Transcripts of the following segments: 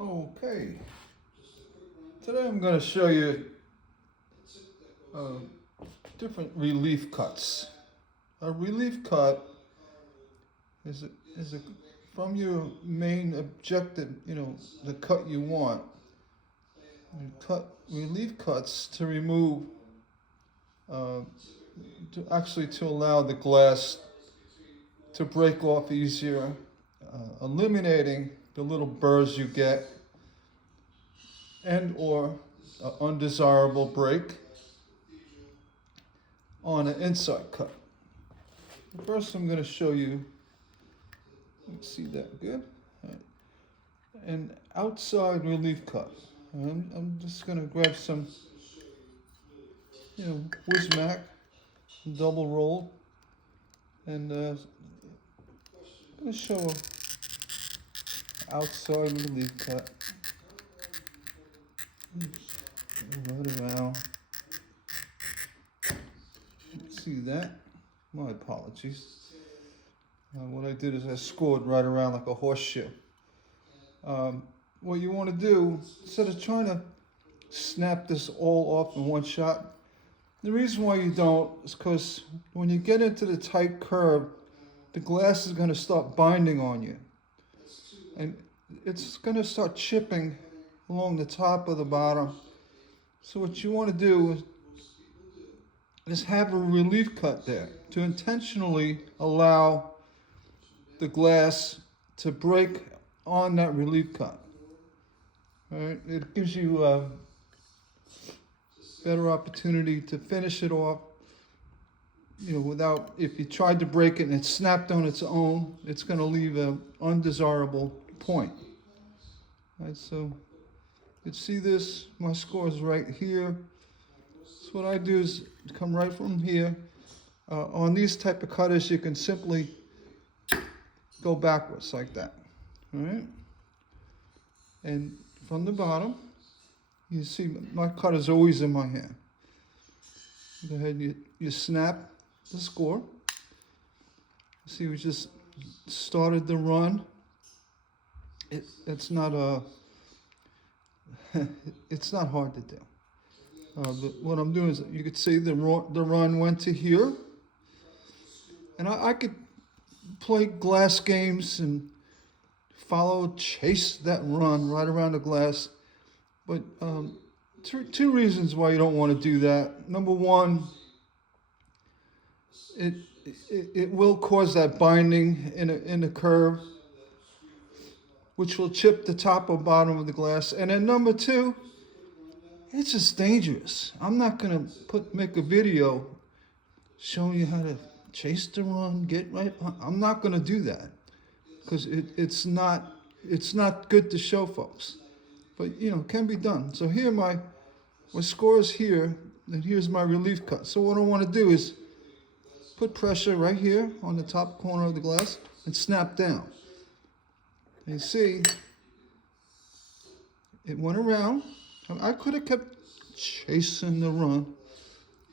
Okay, today I'm going to show you uh, different relief cuts. A relief cut is a from your main objective, the cut you want. You cut relief cuts to remove, uh, to allow the glass to break off easier, eliminating the little burrs you get and or undesirable break on an inside cut. First I'm going to show you, see that good? Right. An outside relief cut. I'm just going to grab some, Wismac, double roll, and I'm going to show an outside relief cut. Right around. See that? My apologies. What I did is I scored right around like a horseshoe. What you want to do, instead of trying to snap this all off in one shot, the reason why you don't is because when you get into the tight curve, the glass is going to start binding on you. And it's going to start chipping along the top of the bottom. So what you want to do is have a relief cut there to intentionally allow the glass to break on that relief cut. All right? It gives you a better opportunity to finish it off, without, if you tried to break it and it snapped on its own, it's going to leave an undesirable point. All right, so you can see this, my score is right here. So what I do is come right from here. On these type of cutters, you can simply go backwards like that, all right? And from the bottom, you see my cut is always in my hand. Go ahead and you snap the score. See, we just started the run. It's not it's not hard to do. But what I'm doing is, you could see the run went to here, and I could play glass games and chase that run right around the glass. But two reasons why you don't want to do that. Number one, it will cause that binding in the curve, which will chip the top or bottom of the glass. And then number two, it's just dangerous. I'm not going to make a video showing you how to chase the run, get right. I'm not going to do that because it's not good to show folks. But, it can be done. So here my score is here, and here's my relief cut. So what I want to do is put pressure right here on the top corner of the glass and snap down. And you see, it went around. I could have kept chasing the run,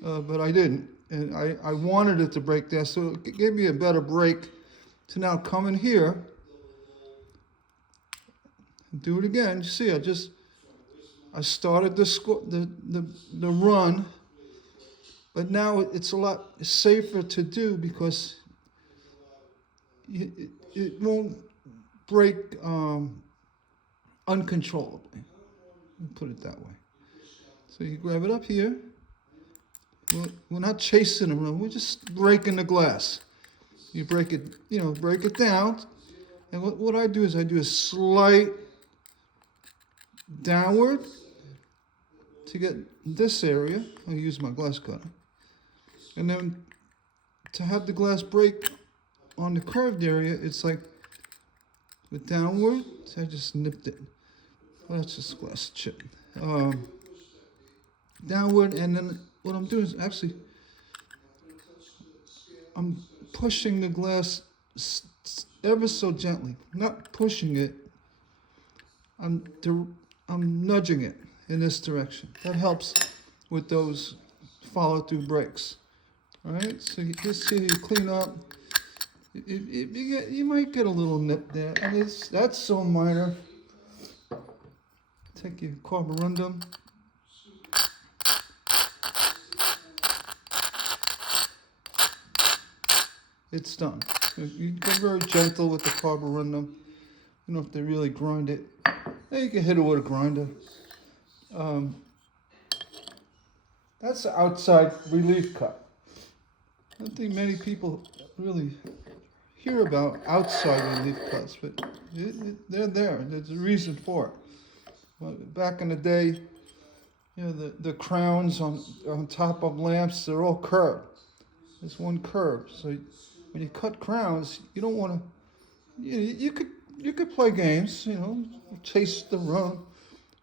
but I didn't. And I wanted it to break there, so it gave me a better break to now come in here and do it again. You see, I started the run, but now it's a lot safer to do because it won't break uncontrollably. Put it that way. So you grab it up here. We're not chasing the run. We're just breaking the glass. You break it down. And what I do is I do a slight downward to get this area. I'll use my glass cutter. And then to have the glass break on the curved area, it's like with downward. So I just nipped it. Well, that's just glass chip. Downward, and then what I'm doing is actually I'm pushing the glass ever so gently, not pushing it. I'm nudging it in this direction. That helps with those follow-through breaks. All right, so you just see, you clean up. You might get a little nip there, and that's so minor. take your carborundum. It's done. You go very gentle with the carborundum. You don't have to really grind it. Then you can hit it with a grinder. That's the outside relief cut. I don't think many people really hear about outside relief cuts, but they're there. There's a reason for it. Well, back in the day, you know, the crowns on top of lamps, they're all curved. There's one curve. So when you cut crowns, you don't want to. You could play games, you know, chase the run,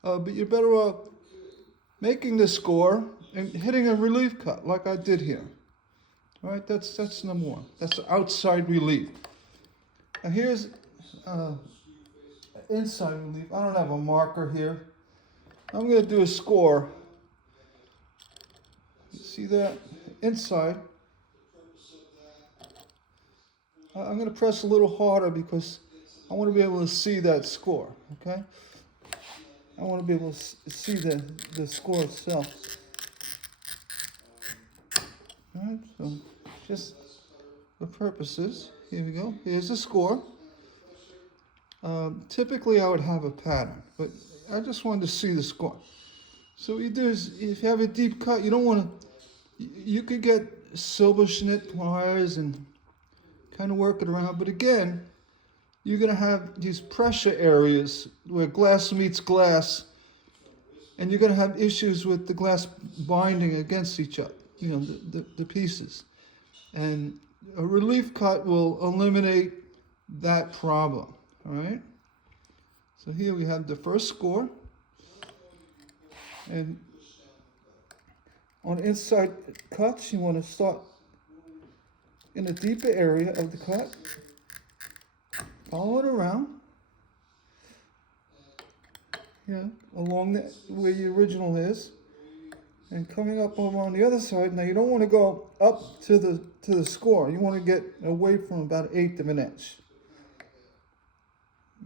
but you're better off making the score and hitting a relief cut like I did here. All right, that's number one. That's the outside relief. And here's inside relief. I don't have a marker here. I'm going to do a score. See that? Inside. I'm going to press a little harder because I want to be able to see that score, okay? I want to be able to see the score itself. All right, so just for purposes, here we go. Here's the score. Typically, I would have a pattern, but I just wanted to see the score. So what you do is, if you have a deep cut, you don't want to, you could get silver schnit wires and kind of work it around, but again, you're going to have these pressure areas where glass meets glass, and you're going to have issues with the glass binding against each other, you know, the pieces. And a relief cut will eliminate that problem, all right? So here we have the first score, and on inside cuts, you want to start in a deeper area of the cut. Follow it around, along where the original is, and coming up over on the other side. Now you don't want to go up to the score. You want to get away from about 1/8 of an inch.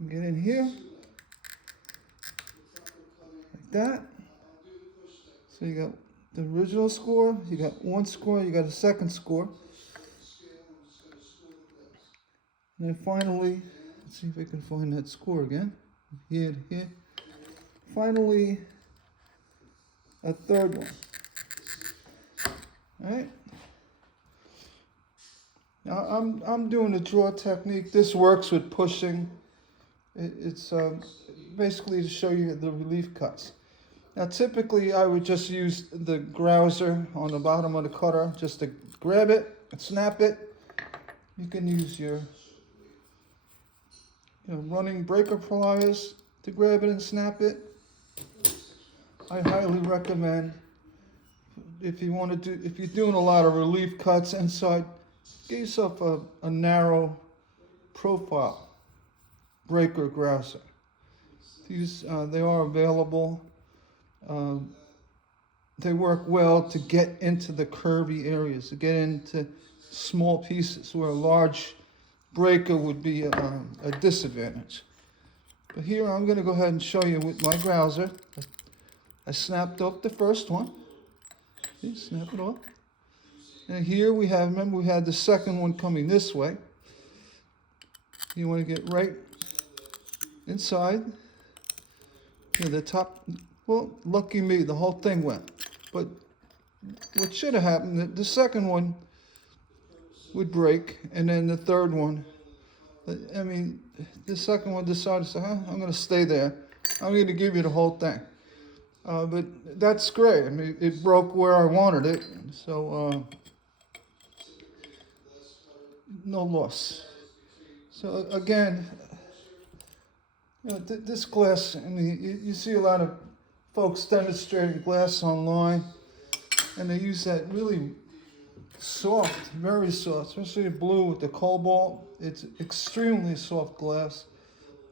Get in here, like that. So you got the original score, you got one score, you got a second score. And then finally, let's see if I can find that score again. Here. Finally, a third one. All right. Now I'm doing a draw technique. This works with pushing. It's basically to show you the relief cuts. Now typically I would just use the grouser on the bottom of the cutter just to grab it and snap it. You can use your running breaker pliers to grab it and snap it. I highly recommend, if you're doing a lot of relief cuts inside, get yourself a narrow profile breaker grouser. These they are available. They work well to get into the curvy areas, to get into small pieces where a large breaker would be a disadvantage. But here I'm going to go ahead and show you with my grouser. I snapped up the first one. See, snap it off. And here we have, remember we had the second one coming this way. You want to get right inside. The top, well, lucky me, the whole thing went. But what should have happened, the second one would break, and then the third one, I mean, the second one decided to say, I'm going to stay there. I'm going to give you the whole thing. But that's great. I mean, it broke where I wanted it, so no loss. So again, this glass, I mean, you see a lot of folks demonstrating glass online, and they use that really soft, very soft, especially the blue with the cobalt. It's extremely soft glass.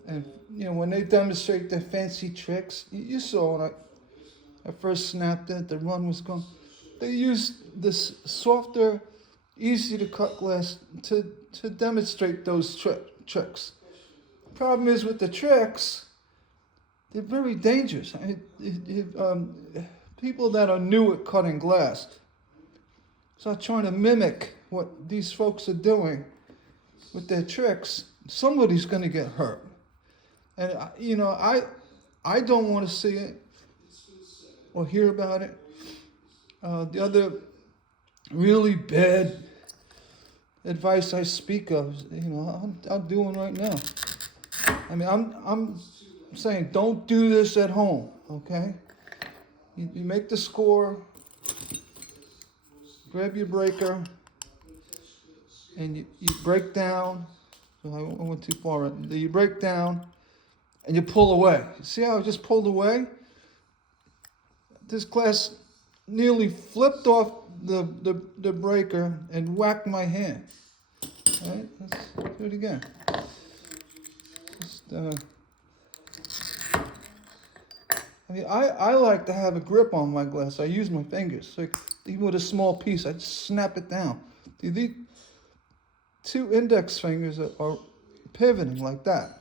And when they demonstrate their fancy tricks, you saw when I first snapped it, the run was gone. They used this softer, easy to cut glass to demonstrate those tricks. Problem is with the tricks, they're very dangerous. People that are new at cutting glass start trying to mimic what these folks are doing with their tricks. Somebody's going to get hurt. And, I don't want to see it or hear about it. The other really bad advice I speak of, I'm doing right now. I mean, I'm saying don't do this at home, okay? You make the score, grab your breaker, and you break down. So I went too far. You break down, and you pull away. See how I just pulled away? This glass nearly flipped off the breaker and whacked my hand. All right, let's do it again. I like to have a grip on my glass. I use my fingers. So even with a small piece, I just snap it down. These two index fingers are pivoting like that.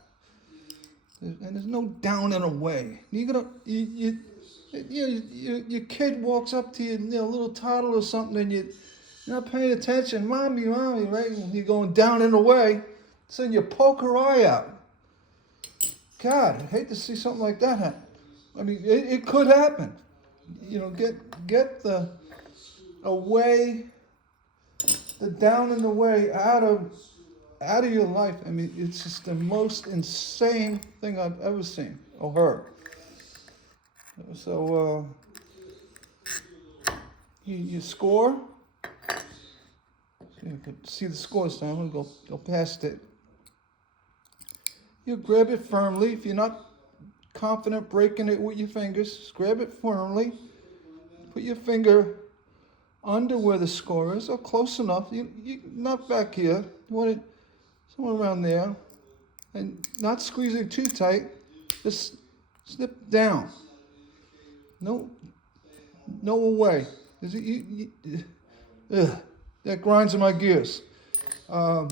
And there's no down and away. Your kid walks up to you, little toddler or something, and you're not paying attention. Mommy, right? And you're going down and away. So you poke her eye out. God, I'd hate to see something like that happen. I mean, it could happen. Get the away, the down and the way out of your life. I mean, it's just the most insane thing I've ever seen or heard. So you score. So you can see the score, so I'm gonna go past it. You grab it firmly. If you're not confident breaking it with your fingers, just grab it firmly. Put your finger under where the score is, or close enough. You not back here. You want it somewhere around there, and not squeezing too tight. Just snip down. No away. That grinds in my gears. So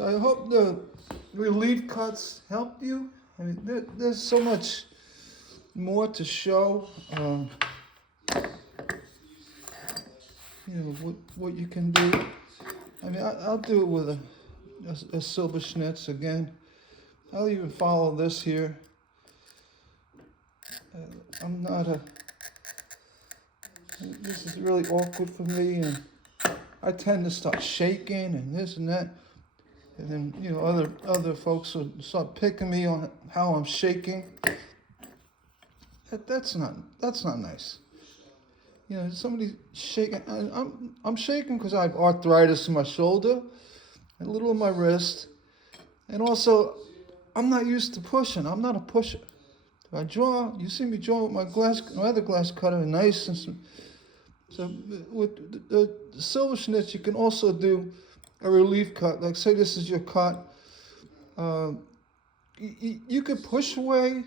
I hope the relief cuts helped you. I mean, there's so much more to show. What you can do. I mean, I'll do it with a silver schnitz again. I'll even follow this here. I'm not this is really awkward for me, and I tend to start shaking and this and that. And then, other folks will start picking me on how I'm shaking. That's not nice. Somebody shaking. I'm shaking because I have arthritis in my shoulder, and a little in my wrist, and also I'm not used to pushing. I'm not a pusher. If I draw, you see me draw with my other glass cutter, nice and so. With the silver schnitz, you can also do a relief cut. Like say this is your cut. You could push away.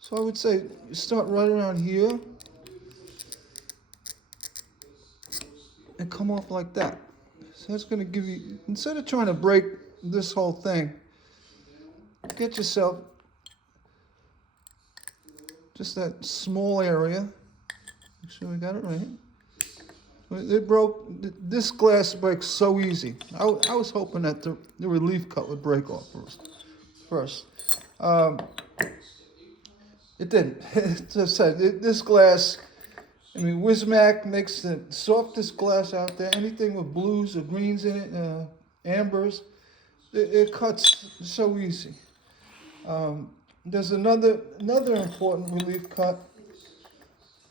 So I would say start right around here and come off like that. So that's going to give you, instead of trying to break this whole thing, get yourself just that small area. Make sure we got it right. This glass breaks so easy. I was hoping that the relief cut would break off first. It didn't. As I said, this glass, I mean, Wismac makes the softest glass out there. Anything with blues or greens in it, ambers, it cuts so easy. There's another important relief cut.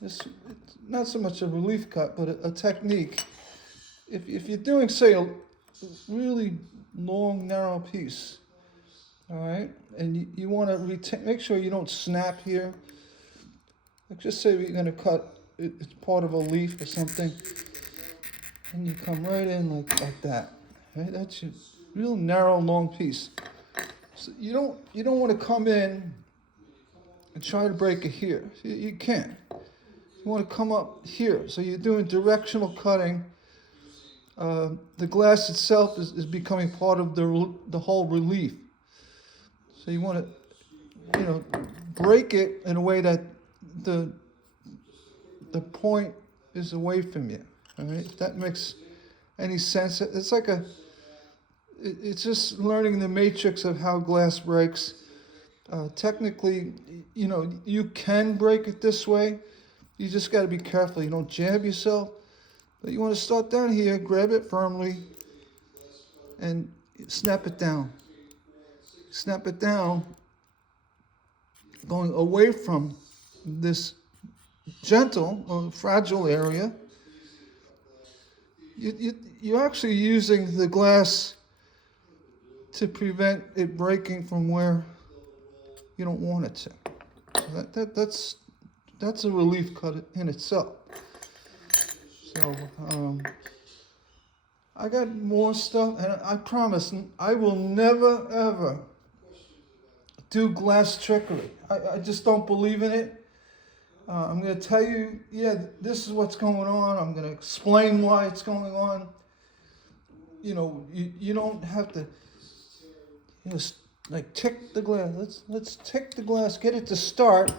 It's not so much a relief cut, but a technique. If you're doing, say, a really long, narrow piece, all right, and you want to make sure you don't snap here. Like just say you're going to cut, it's part of a leaf or something, and you come right in like that. Right? That's your real narrow, long piece. So you don't want to come in and try to break it here. You can't. You want to come up here. So you're doing directional cutting. The glass itself is becoming part of the whole relief. So you want to, break it in a way that the the point is away from you. All right, if that makes any sense. It's like it's just learning the matrix of how glass breaks. Technically, you can break it this way. You just got to be careful. You don't jab yourself. But you want to start down here, grab it firmly, and snap it down. Snap it down, going away from this gentle or fragile area. You're actually using the glass to prevent it breaking from where you don't want it to. That's a relief cut in itself. So I got more stuff, and I promise I will never ever do glass trickery. I just don't believe in it. I'm going to tell you, this is what's going on. I'm going to explain why it's going on. You don't have to, like tick the glass. Let's tick the glass, get it to start,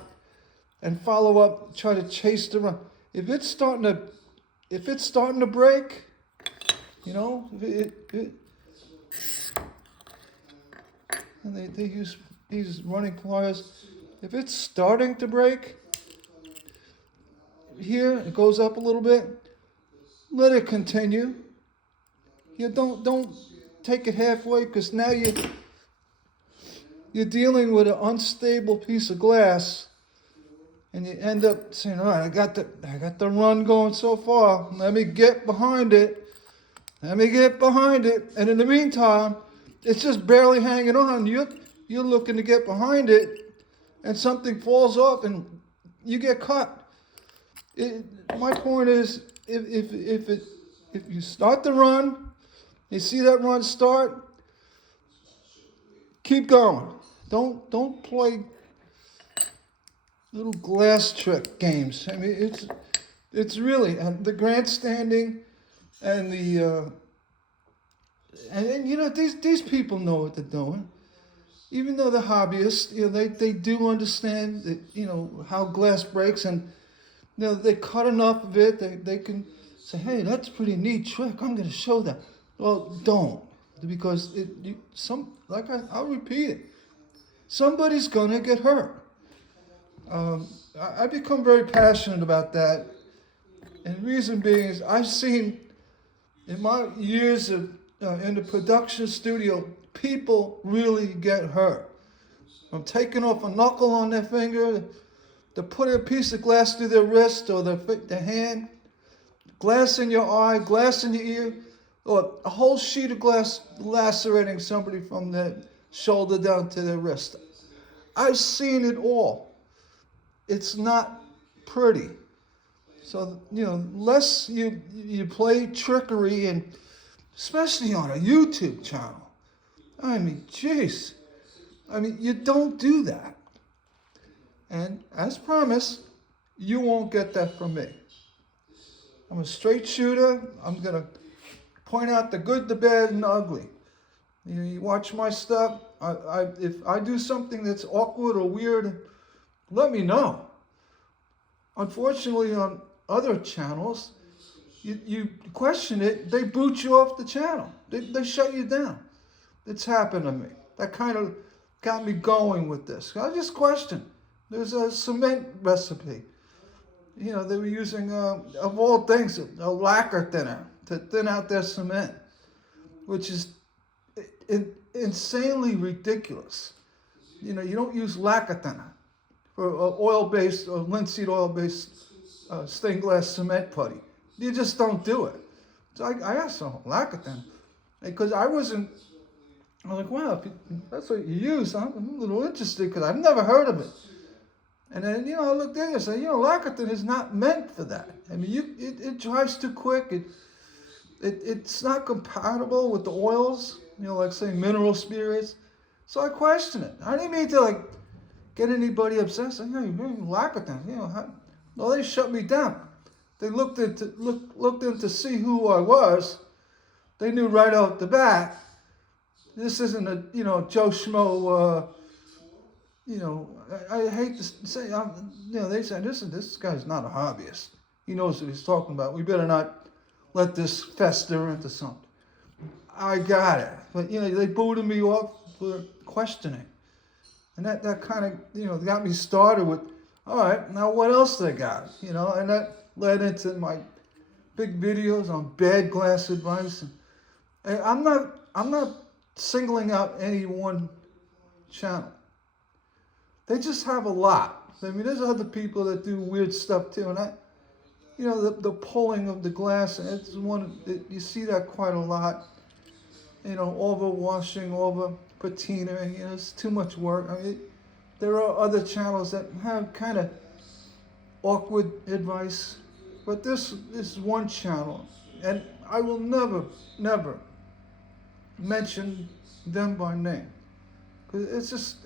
and follow up. Try to chase the run. If it's starting to break, and they use these running pliers. If it's starting to break, here it goes up a little bit. Let it continue. Don't take it halfway, because now you're dealing with an unstable piece of glass, and you end up saying, "All right, I got the run going so far. Let me get behind it. And in the meantime, it's just barely hanging on. You're looking to get behind it, and something falls off, and you get caught. My point is, if you start the run, you see that run start, keep going. Don't play little glass trick games. I mean, it's really the grandstanding and the these people know what they're doing. Even though they're hobbyists, they do understand that, how glass breaks, and they cut enough of it, they can say, hey, that's a pretty neat trick. I'm going to show that. Well, don't, because I'll repeat it. Somebody's going to get hurt. I become very passionate about that, and the reason being is I've seen in my years of in the production studio, people really get hurt. From taking off a knuckle on their finger, to putting a piece of glass through their wrist or their hand, glass in your eye, glass in your ear, or a whole sheet of glass lacerating somebody from their shoulder down to their wrist. I've seen it all. It's not pretty. So, less you play trickery, and especially on a YouTube channel. I mean, jeez. You don't do that. And as promised, you won't get that from me. I'm a straight shooter. I'm going to point out the good, the bad, and the ugly. You watch my stuff. If I do something that's awkward or weird, let me know. Unfortunately, on other channels, you question it, they boot you off the channel. They shut you down. It's happened to me. That kind of got me going with this. I just questioned. There's a cement recipe. They were using, of all things, a lacquer thinner to thin out their cement, which is insanely ridiculous. You don't use lacquer thinner for oil-based or linseed oil-based stained glass cement putty. You just don't do it. So I asked them, lacquer thinner, because I was like, wow, that's what you use. I'm a little interested, because I've never heard of it. And then, I looked in and said, lacquer thinner is not meant for that. It dries too quick. It's not compatible with the oils, like say mineral spirits. So I questioned it. I didn't mean to get anybody upset. I said, you're lacquer thinner. Well, they shut me down. They looked in to see who I was. They knew right off the bat, this isn't a Joe Schmo you know, I hate to say, you know, they say this guy's not a hobbyist. He knows what he's talking about. We better not let this fester into something. I got it, but you know, they booted me off for questioning, and that kind of got me started with, all right, now what else they got, and that led into my big videos on bad glass advice. And I'm not singling out any one channel. They just have a lot. I mean, there's other people that do weird stuff too, and the pulling of the glass, it's one that you see that quite a lot. Overwashing, over patinaing. It's too much work. I mean, there are other channels that have kind of awkward advice, but this is one channel, and I will never mention them by name, because it's just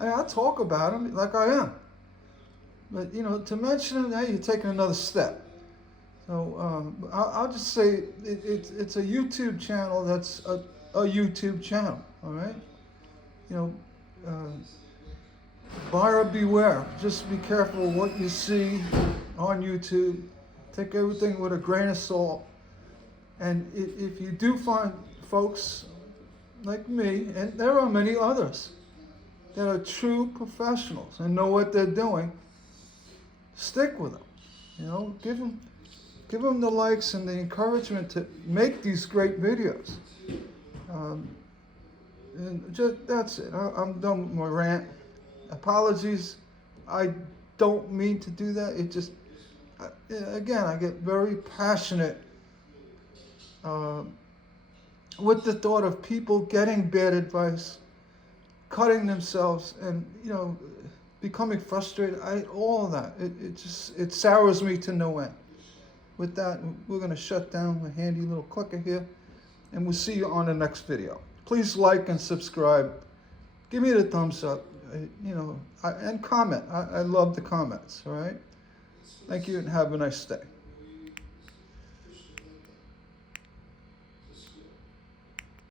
I'll talk about them like I am, but to mention them, hey, you're taking another step. So I'll just say it's a YouTube channel that's a YouTube channel. All right, you know, buyer beware. Just be careful what you see on YouTube. Take everything with a grain of salt. And if you do find folks like me, and there are many others that are true professionals and know what they're doing, stick with them. Give them the likes and the encouragement to make these great videos. And just, that's it. I'm done with my rant. Apologies. I don't mean to do that. It just, again, I get very passionate with the thought of people getting bad advice, cutting themselves, and becoming frustrated. All of that. It sours me to no end. With that, we're going to shut down the handy little clicker here, and we'll see you on the next video. Please like and subscribe. Give me the thumbs up, and comment. I love the comments, all right? Thank you, and have a nice day.